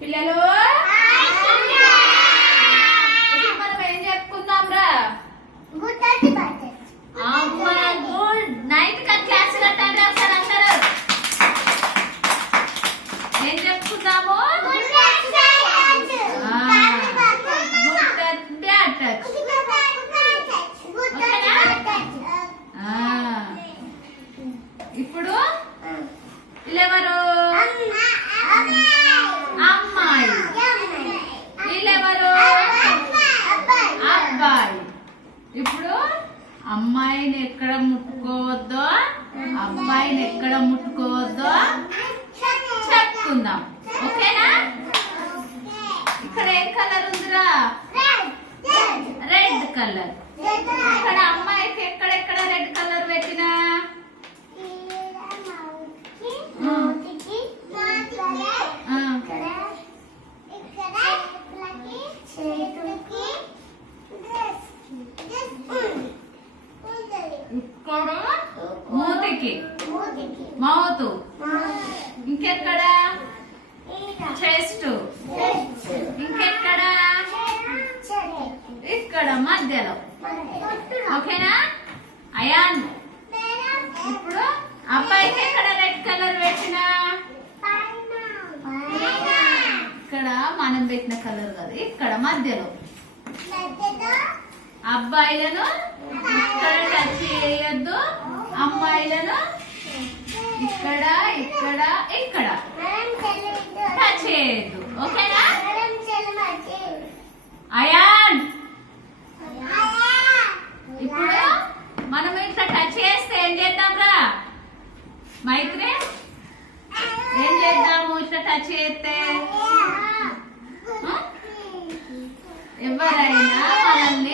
పిల్లలు? మనం ఏం చెప్పుకుందాం రా గుడ్ నైన్త్ క్లాస్ కట్టండి ఒకసారి అందరూ. ఏం చెప్పుకుందాము గుడ్ టచ్ బ్యాడ్ టచ్ ఇప్పుడు వీళ్ళెవరు అమ్మాయి వీళ్ళెవరు అబ్బాయి ఇప్పుడు అమ్మాయిని ఎక్కడ ముట్టుకోవద్దో? అబ్బాయిని ఎక్కడ ముట్టుకోవద్దో? చెప్పుకుందాం. ఓకేనా? ఇక్కడ ఏ కలర్ ఉందిరా? రెడ్ కలర్ ఇక్కడ అమ్మాయికి ఎక్కడెక్కడ ఇక్కడ మూతికి. మౌత్ ఇంకెక్కడ? చెస్ట్. ఇంకెక్కడ? ఇక్కడ మధ్యలో. ఓకేనా? అయాన్. ఇప్పుడు అబ్బాయికి ఎక్కడ రెడ్ కలర్ పెట్టినా? ఇక్కడ మనం పెట్టిన కలర్ కాదు. ఇక్కడ మధ్యలో. అబ్బాయిలను ఇక్కడ టచ్ చేయొద్దు. అమ్మాయిలను ఇక్కడ ఇక్కడ ఇక్కడ టచ్ చేయొద్దు. ఓకేనా? అయాన్! ఇప్పుడు మనం ఇట్లా టచ్ చేస్తే ఏం చేద్దాం రా? మైత్రి ఏం చేద్దాము ఇట్లా టచ్ చేస్తే? ఎవరైనా మనల్ని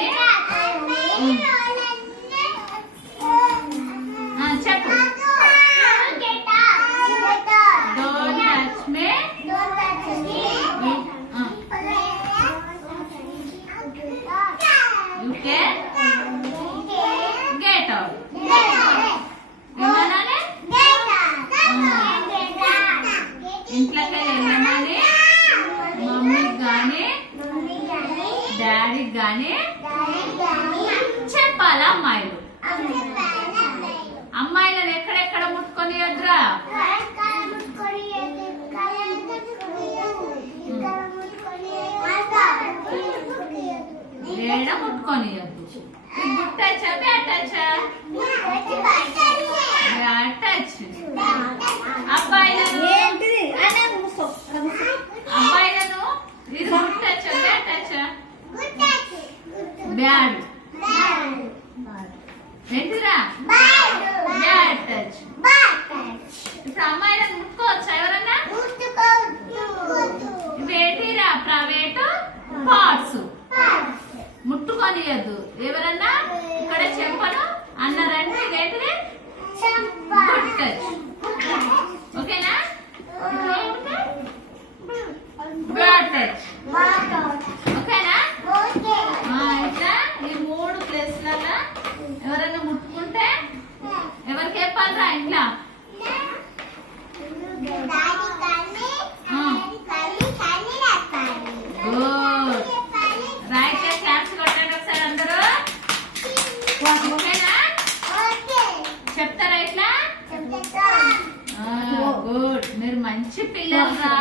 డాడీకి కానీ చెప్పాలా అమ్మాయిలు? అమ్మాయిలను ఎక్కడెక్కడ ముట్టుకొని వద్దురా ఏడ ముట్టుకొని good touch bad touch bad touch అబ్బాయిలను అబ్బాయిలను ఇది good touch bad touch bad ఏంటిరా బ్యాడ్ టచ్ ఇప్పుడు అమ్మాయిలను ముట్టుకోవచ్చా ఎవరన్నా? ఇవేంటిరా ప్రైవేట్ పార్ట్స్ ముట్టుకొనియద్దు. ఎవరన్నా? ఇక్కడ చెంపను అన్నారంటే ఇదేంటిది? గుడ్ టచ్ ఓకేనా బ్యాడ్ టచ్ ఓకేనా ఆ, ఇట్లా ఈ ప్లేస్లలో ఎవరైనా ముట్టుకుంటే? ఎవరికి చెప్పాలిరా ఇంట్లో? చెప్తారా ఇట్లా? గుడ్ మీరు మంచి పిల్లలు రా.